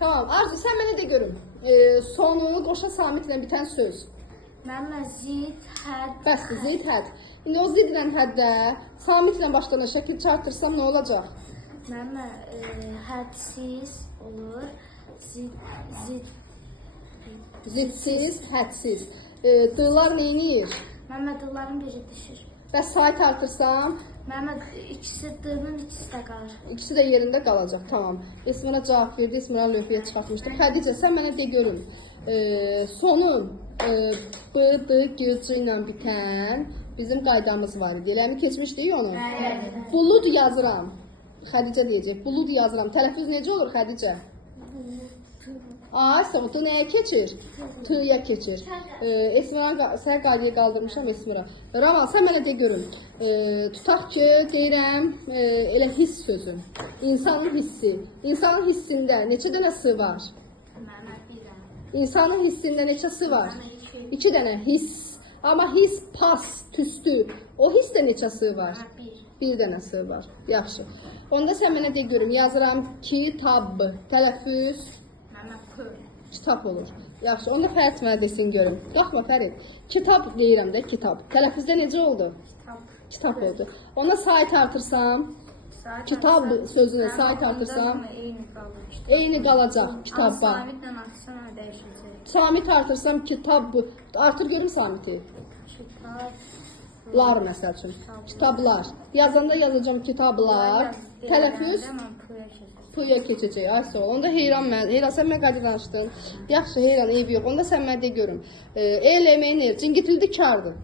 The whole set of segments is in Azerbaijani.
Tamam. Arzu sen mənə de görüm. Sonu qoşa samitlə bitən söz. Məmmə zid, həd. Bəsdir, zid, həd. İndi o zid ilə həddə samitlə başlanan şəkil çarptırsam nə olacaq? Məmmə hədsiz olur. Zid. Zidsiz, hədsiz. Dığlar neyniyir? Məmmə dığların biri düşür. Bəs sayt artırsam? Məmmə ikisi dığın ikisi də qalır. İkisi də yerində qalacaq. Tamam. Esmira cavab verdi. Esmira lövhəyə çıxartmışdı. Xədicə, sən mənə de görüm. Sonun b, d, g, c ilə bitən bizim qaydamız var idi. Eləmi keçmişdik onu? Bulud yazıram. Xədicə deyəcək. Bulud yazıram. Tələffüz necə olur Xədicə? Ay, sağ ol. Nəyə keçir? T-yə keçir. Esmira, sən qaydaya qaldırmışam Esmira. Raman, sən mənə de görüm. Tutaq ki, deyirəm, elə hiss sözü. İnsanın hissi. İnsanın hissində neçə dənə sı var? Məmmə bilirəm. İnsanın hissində neçə sı var? 2 dənə hiss. Amma hiss, pas, tüstü. O hissdə neçə sı var? Bir dənə sı var. Yaxşı. Onda sən mənə de görüm. Yazıram kitab. Tələffüz. Kitab olur. Yaxşı, onda Fərid mənə desin görüm. Qalxma Fərid. Kitab deyirəm də, kitab. Tələffüzdə necə oldu? Kitab oldu. Ona sayt artırsam, kitab sözünə sayt artırsam, eyni qalacaq kitabba. Samitlə artırsam dəyişəcək. Samit artırsam, kitab, artır görüm samiti. Lar məsəl üçün. Kitablar. Yazanda yazacağım kitablar. Tələffüz Puya keçəcək. Ay sağ ol. Onda Heyran sən mənə qadı danışdın. Yaxşı, Heyran, eybi yox. Onda sən mənə de görüm. Elemenir, cingiltili kardır.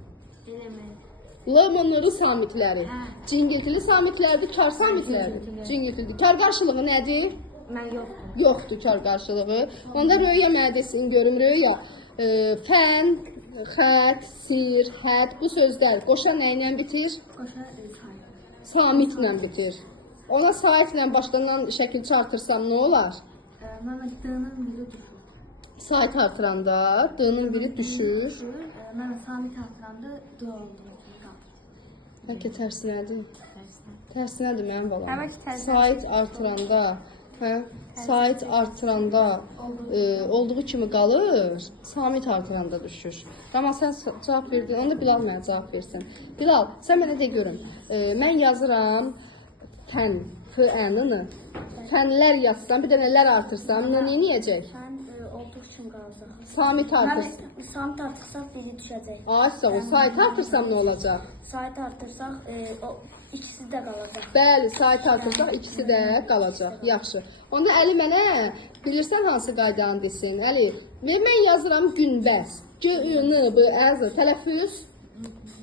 L-mınırı samitləri. Cingiltili samitlərdir, kar samitlərdir. Cingiltili. Kar qarşılığı nədir? Mən yoxdur. Yoxdur kar qarşılığı. Onda Röya mənə desin görüm. Röya, fən, xət, sir, həd bu sözlər qoşa nə ilə bitir? Qoşa Samitlə bitir. Ona saitlə başlanan şəkil çartırsam nə olar? Məmmə d-nın biri düşür. Sait artıranda d-nın biri düşür. Məmmə samit artıranda d oldu. Bəlkə tərsinədir. Tərsinədir mənim balam. Həmək tərsinədir. Sait artıranda, sait artıranda olduğu kimi qalır, samit artıranda düşür. Amma sən cavab verdin, onda Bilal mənə cavab versin. Bilal, sən mənə de görüm. Mən yazıram fən, f-əni. Fənlər yazsam, bir dənə lər artırsam, nə neyəcək? Fən olduğu üçün qalacaq. Samit artırsam. Samit artırsaq biri düşəcək. Ay sağ ol, sait artırsam nə olacaq? Sait artırsaq ikisi də qalacaq. Bəli, sait artırsaq ikisi də qalacaq. Yaxşı. Onda Əli mənə bilirsən hansı qaydanı desin? Əli, mən yazıram günbəz. G-ı-n-b-əz, tələffüz.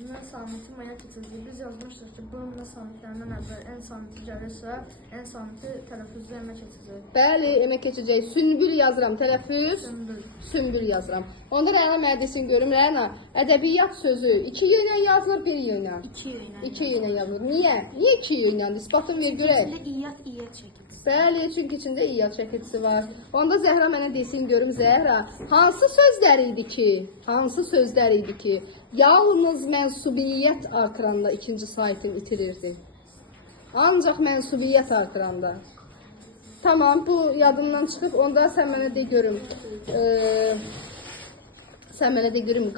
Mən samiti mənə keçəcək. Biz yazmışdıq ki, bu əmrə samitlərindən əvvəl ən samiti gəlirsə, ən samiti tələffüzdə əmək keçəcək. Bəli, əmək keçəcək. Sümbül yazıram, tələffüz. Sümbül yazıram. Onda Rəna mənə desin görüm, Rəna, ədəbiyyat sözü 2 yönlə yazılır, 1 yönlə? 2 yönlə yazılır. Niyə? Niyə 2 yönləndir? İsbatını ver görək. İyyət çəkilsin. Bəli, çünki içində iyyat çəkilisi var. Onda Zəhra mənə desin görüm, Zəhra, hansı sözlər idi ki, yalnız mənsubiyyət artıranda ikinci saytını itirirdi? Ancaq mənsubiyyət artıranda. Tamam, bu yadımdan çıxıb, onda sən mənə de görüm.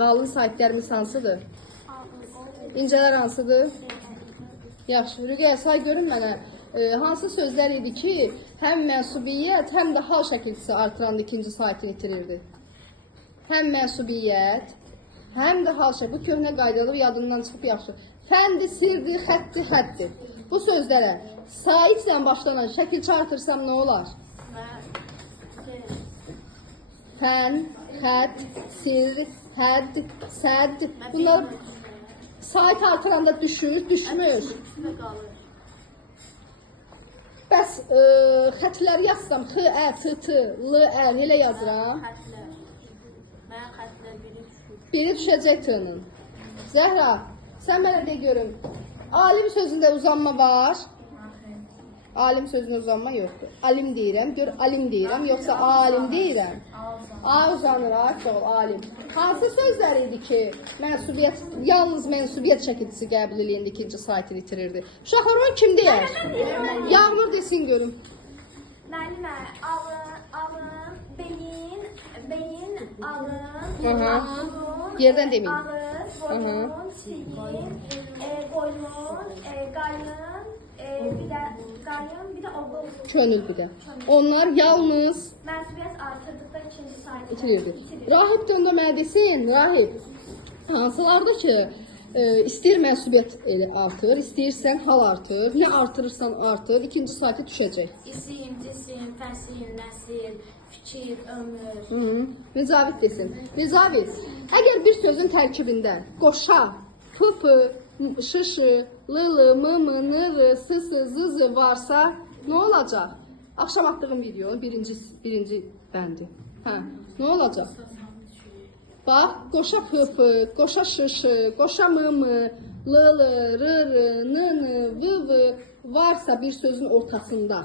Qalın saytlərimiz hansıdır? İncələr hansıdır? Yaxşı, Rüqəyə say görüm mənə. Hansı sözlər idi ki, həm mənsubiyyət, həm də hal şəkilçisi artıranda ikinci saytını itirirdi? Həm mənsubiyyət, həm də hal şəkilçisi. Bu köhnə qaydalı yadından çıxıb yaxşı. Fəndi, sirdi, xətti, həddi. Bu sözlərə saitlə başlanan şəkil çartırsam nə olar? Fən, xət, sir, hədd, sədd. Bunlar sait artıranda düşür, düşmür. Bəs xətləri yazsam, x, ə, t, t, l, əl, elə yazıram. Mən xətlər biri düşür. Biri düşəcək t-nın. Zəhra, sən mənə de görüm. Alim sözündə uzanma var. Alim sözündə uzanma yoxdur. Alim deyirəm, gör alim deyirəm, yoxsa alim deyirəm. A uzanır, sağ ol, alim. Hansı sözlər idi ki, yalnız mənsubiyyət şəkilçisi qəbul eləyəndə ikinci saytını itirirdi? Uşaqlar onu kim deyər? Yağmur desin görüm. Mənimə, alın, Aha. burun, Yerdən deməyin. ağız, boyun, çiyin, boynun, qarın, bir də oğul. Könül bir də. Onlar yalnız Mənsubiyyət artırdıqda ikinci sayı itirirdi. Rahib döndə mənə desin, rahib. Hansılarda ki, istəyir mənsubiyyət artır, istəyirsən hal artır, nə artırırsan artır, ikinci sayta düşəcək. İsim, cisim, fəsil, nəsil, fikir, ömür. Mücavid desin. Mücavid, əgər bir sözün tərkibində qoşa, fıfı, şışı, lılı, mımı, nırı, sısı, zızı varsa nə olacaq? Axşam atdığım videonun birinci bəndi. Hə, nə olacaq? Bax, qoşa fıfı, qoşa şışı, qoşa mımı, lılı, rırı, nını, vıvı varsa bir sözün ortasında,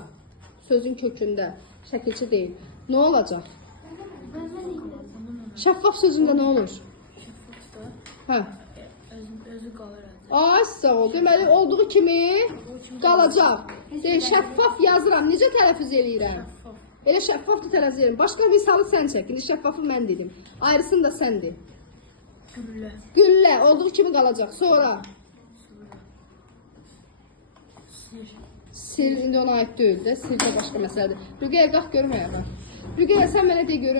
sözün kökündə, şəkilçi deyil. Nə olacaq? Şəffaf sözündə nə olur? Hə. Özü qalır. Ay sağ ol. Deməli olduğu kimi qalacaq. Şəffaf yazıram. Necə tələffüz eləyirəm? Elə şəffaf da tələffüz eləyirəm. Başqa misalı sən çək. İndi şəffafı mən dedim. Ayrısını da sən de. Güllə. Güllə olduğu kimi qalacaq. Sonra sil indi ona aid deyil də. Sil də başqa məsələdir. Rüqəyə qalx görməyəm. Rüqəyə sən mənə de görüm.